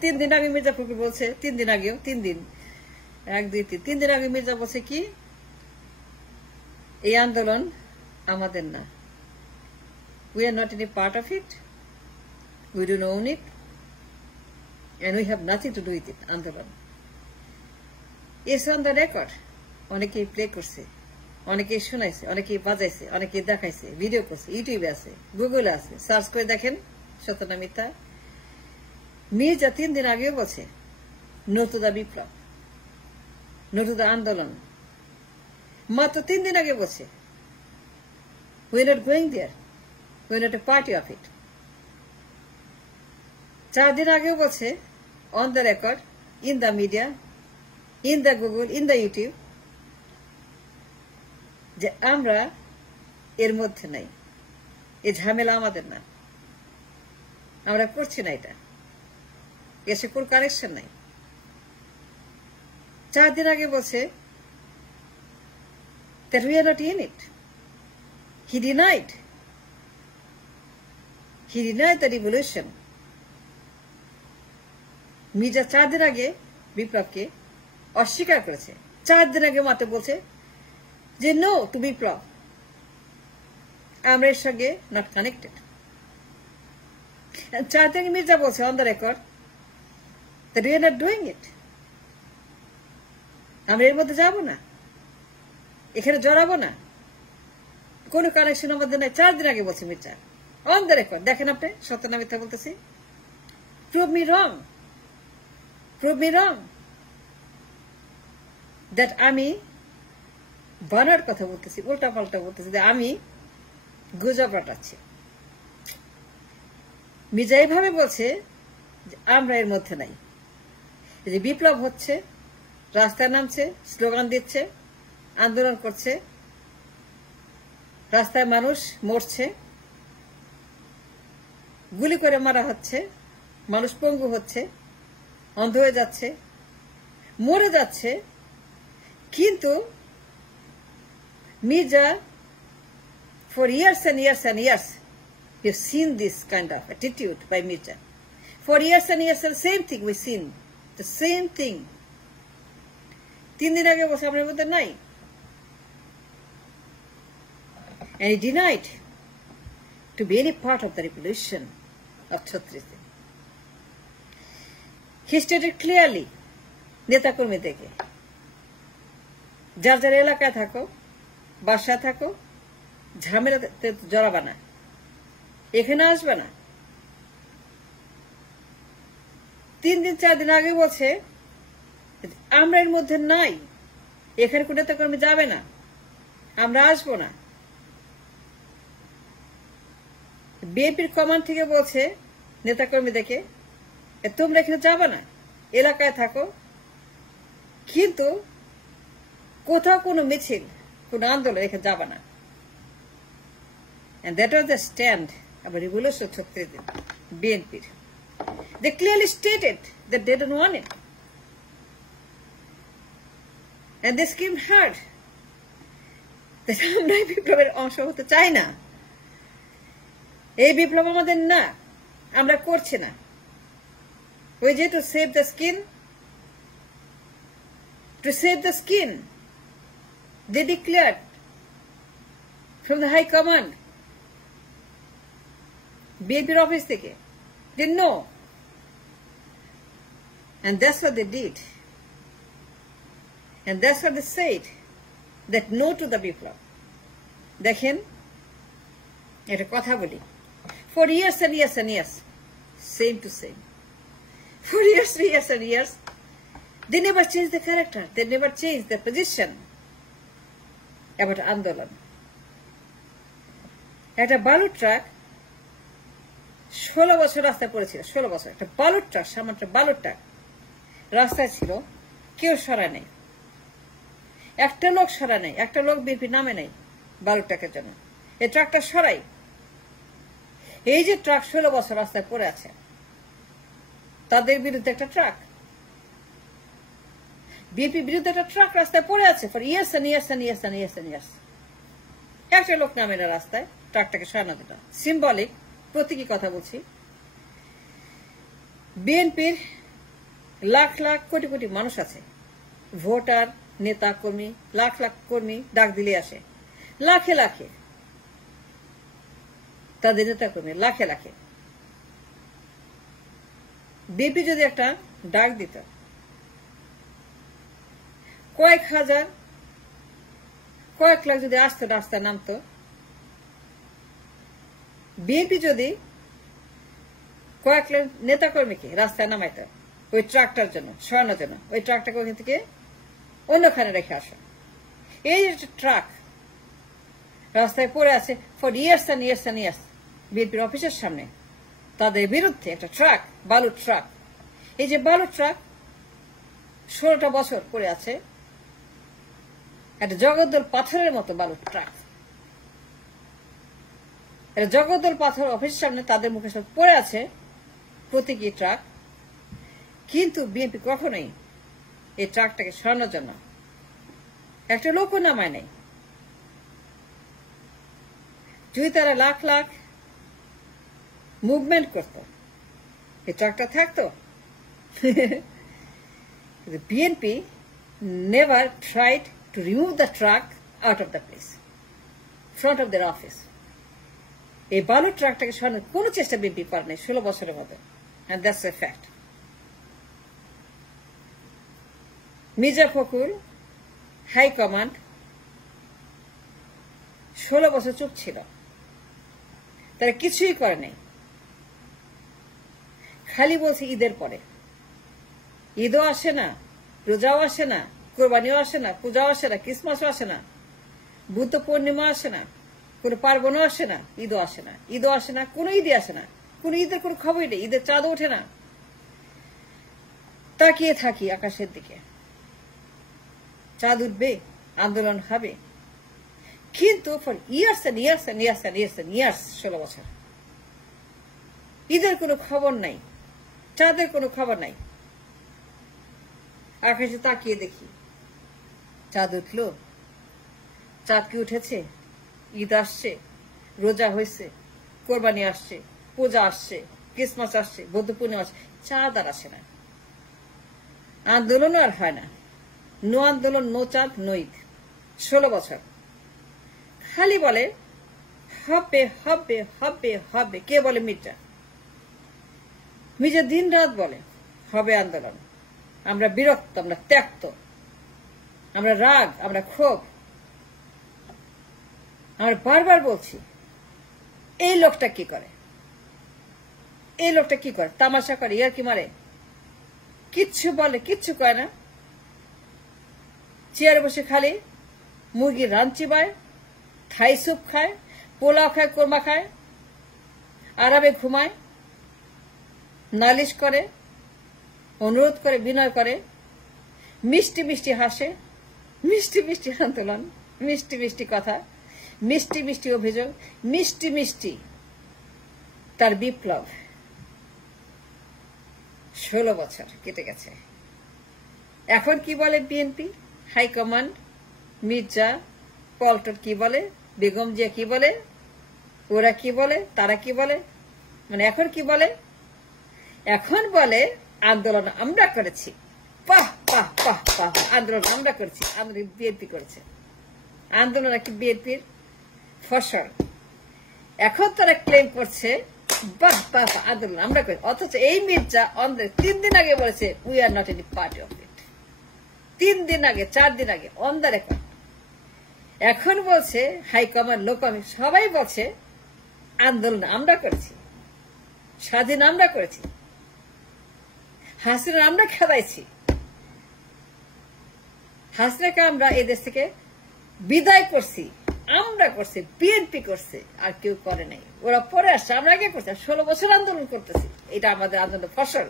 3 দিন আগে মির্জা ফখরুল বলছে, 3 দিন আগেও, 3 দিন, 1 2 3 3 দিন আগে মির্জা বলছে কি, এই আন্দোলন আমাদের না, we are not any part of it, we don't own it, and we have nothing to do with it. আন্দোলন is on the record. অনেকেই প্লে করছে, অনেকেই শোনাইছে, অনেকেই বাজাইছে, অনেকেই দেখাইছে, ভিডিও করছে, ইউটিউবে আছে, গুগলে আছে, সার্চ করে দেখেন, সত্য না মিথ্যা। মির্জা 3 দিন আগেও বলছে নতুদা বিপ্লব, নতুদা আন্দোলন, মাত্র 3 দিন আগে বলছে we are not going there, we are not a party of it। 4 দিন আগেও বলছে on the record, in the media, in the Google, in the YouTube, যে আমরা এর মধ্যে নাই, এই ঝামেলা আমাদের না, আমরা করছি না, এটা এসে কোন কানেকশন নাই। 4 দিন আগে বলছে that we are not in it. He denied the revolution. Mirza 4 দিন আগে বিপ্লবকে অস্বীকার করেছে, 4 দিন আগে মাত্র বলছে যে নো টু বিপ্লব, আমরা এর সঙ্গে নট কানেক্টেড। 4 দিন আগে মির্জা বলছে on the record that we are not doing it, আমরা এর মধ্যে যাব না, এখানে জড়াবো না, কোন কানেকশন আমাদের নাই। 4 দিন আগে বলছে মির্জা অন দ্য রেকর্ড। দেখেন আপনি সত্য না মিথ্যা বলতেছি, prove me wrong, prove me wrong that আমি বানার কথা বলতেছি, উল্টা পাল্টা বলতেছি, যে আমি গুজব রটাচ্ছি। মির্জা এইভাবে বলছে যে আমরা এর মধ্যে নাই, যে বিপ্লব হচ্ছে, রাস্তায় নামছে, স্লোগান দিচ্ছে, আন্দোলন করছে, রাস্তায় মানুষ মরছে, গুলি করে মারা হচ্ছে, মানুষ পঙ্গু হচ্ছে, অন্ধ হয়ে যাচ্ছে, মরে যাচ্ছে। কিন্তু Mirza for years and years and years we've seen this kind of attitude by Mirza. For years and years the same thing we've seen, the same thing. 3 দিন আগে বসে আমাদের মধ্যে নাই, and he denied to be any part of the revolution of 36. He stated clearly, নেতা কর্মীদেরকে, যার যার এলাকায় থাকো, বাসায় থাকো, ঝামেলাতে জড়াবা না, এখানে আসবে না। 3 দিন 4 দিন আগে বলছে আমরা এর মধ্যে নাই, এখানে কোন নেতা কর্মী যাবে না, আমরা আসবো না। বিএনপির কমান্ড থেকে বলছে নেতাকর্মীদেরকে তোমরা এখানে যাবে না, এলাকায় থাকো, কিন্তু কোথাও কোনো মিছিল, কোন আন্দোলন এখানে যাবে না। And that was the stand of a revolution of BNP. They clearly stated that they don't want it. And they screamed hard that আমরা এই বিপ্লবের অংশ হতে চাই না, এই বিপ্লব আমাদের না, আমরা করছি না। We need to save the skin. To save the skin, they declared from the high command, BNP's office থেকে, they know, and that's what they did, and that's what they said, that no to the বিপ্লব। দেখেন এটা কথা বলি, for years and years and years, same to same, for years and years and years, they never changed the character, they never changed their position about আন্দোলন। একটা বালু truck 16 বছর রাস্তায় পড়েছিল, 16 বছর একটা বালু ট্রাক, সামান্য বালু ট্রাক রাস্তায় ছিল, কেউ সরায় নেই, একটা লোক সরায় নেই, একটা লোক বিপি নামে নেই বালু ট্রাকের জন্য। এই ট্রাকটা সরাই, এই যে ট্রাক 16 বছর রাস্তায় পড়ে আছে, তাদের বিরুদ্ধে একটা ট্রাক, বিএনপির বিরুদ্ধে একটা ট্রাক রাস্তায় পড়ে আছে for years and years and years and years and years. একটা লোক নামে না রাস্তায়, ট্রাকটাকে সরানো দিল, সিম্বলিক, প্রতীকী কথা বলছি। বিএনপির লাখ লাখ কোটি কোটি মানুষ আছে, ভোটার, নেতা কর্মী, লাখ লাখ কর্মী ডাক দিলে আসে, লাখে লাখে তাদের নেতা কর্মী, লাখে লাখে। বিএনপি যদি একটা ডাক দিত, কয়েক হাজার, কয়েক লাখ যদি আসতো, রাস্তায় নামতো, বিএনপি যদি কয়েক লাখ নেতা কর্মীকে রাস্তায় নামাইত ওই ট্রাকটার জন্য, সরানোর জন্য, ওই ট্রাকটাকে ওখান থেকে অন্যখানে রেখে আসো। এই যে ট্রাক রাস্তায় পড়ে আছে for years and years and years বিএনপির অফিসের সামনে, তাদের বিরুদ্ধে একটা ট্রাক, বালুর ট্রাক, এই যে বালুর ট্রাক 16টা বছর পড়ে আছে, একটা জগদ্দল পাথরের মতো বালুর ট্রাক, এটা জগদ্দল পাথর অফিসের সামনে তাদের মুখে সব পড়ে আছে প্রতীকী ট্রাক। কিন্তু বিএনপি কখনোই এই ট্রাকটাকে সরানোর জন্য একটা লোকও নামায় নেই। যদি তারা লাখ লাখ মুভমেন্ট করত, এই ট্রাকটা থাকতো। BNP never tried to remove the truck out of the place, front of their office. এই বালুর ট্রাকটাকে সরানোর কোনো চেষ্টা বিএনপি করে নাই 16 বছরের মধ্যে, and that's a fact. Mirza Fakhrul high command 16 বছর চুপ ছিল, তারা কিছুই করে নাই, খালি বলছে ঈদের পরে। ঈদও আসে না, রোজাও আসে না, কোরবানিও আসে না, পূজাও আসে না, ক্রিসমাসও আসে না, বুদ্ধ পূর্ণিমা আসে না, কোনো পার্বণও আসে না, ঈদও আসে না, ঈদও আসে না, কোনো ঈদই আসে না, কোনো ঈদের কোনো খবরই নেই, ঈদের চাঁদও ওঠে না। তাকিয়ে থাকি আকাশের দিকে, চাঁদ উঠবে, আন্দোলন হবে, কিন্তু for years and years and years and years and years 16 বছর ঈদের কোনো খবর নাই, চাঁদের কোনো খবর নাই। আকাশে তাকিয়ে দেখি চাঁদ উঠল, চাঁদ কি উঠেছে? ঈদ আসছে, রোজা হয়েছে, কোরবানি আসছে, পূজা আসছে, ক্রিসমাস আসছে, বৌদ্ধ পূর্ণিমা আসছে, চাঁদ আর আসে না, আন্দোলনও আর হয় না। নো আন্দোলন, নো চাঁদ, নো ঈদ। 16 বছর খালি বলে হবে হবে হবে হবে। কে বলে? মির্জা। মির্জা দিন রাত বলে হবে আন্দোলন। আমরা বিরক্ত, আমরা ত্যক্ত, আমরা রাগ, আমরা ক্ষোভ। আমরা বারবার বলছি এই লোকটা কি করে, এই লোকটা কি করে? তামাশা করে, ইয়ার কি মারে, কিচ্ছু বলে, কিচ্ছু করে না। চেয়ারে বসে খালি মুরগির রান চিবায়, থাই স্যুপ খায়, পোলাও খায়, কোরমা খায়, আরামে ঘুমায়, নালিশ করে, অনুরোধ করে, বিনয় করে, মিষ্টি মিষ্টি হাসে, মিষ্টি মিষ্টি আন্দোলন, মিষ্টি মিষ্টি কথা, মিষ্টি মিষ্টি অভিযোগ, মিষ্টি মিষ্টি তার বিপ্লব। 16 বছর কেটে গেছে। এখন কি বলে বিএনপি হাইকমান্ড, মির্জা, পল্টন কি বলে, বেগম জিয়া কি বলে, ওরা কি বলে, তারা কি বলে, মানে এখন কি বলে? এখন বলে আন্দোলন আমরা করেছি। বাহ বাহ বাহ বাহ, আন্দোলন আমরা করেছি, আন্দোলন বিএনপি করেছে। আন্দোলন কি বিএনপির ফসল। এখন তারা ক্লেম করছে বাহ বাহ আন্দোলন আমরা করি, অথচ এই মির্জা 3 দিন আগে বলেছে we are not any party of it. 3 দিন আগে, 4 দিন আগে অন দ্য রেকর্ড। এখন বলছে হাইকমান্ড, লোকমান্ড সবাই বলছে আন্দোলন আমরা করেছি, স্বাধীন আমরা করেছি, হাসিনা আমরা খেলাইছি, হাসিনাকে আমরা এই দেশ থেকে বিদায় করছি, আমরা করছি, বিএনপি করছে, আর কেউ করে নাই। ওরা পরে আসছে, আমরা আগে করছি। 16 বছর আন্দোলন করতেছি, এটা আমাদের আন্দোলনের ফসল।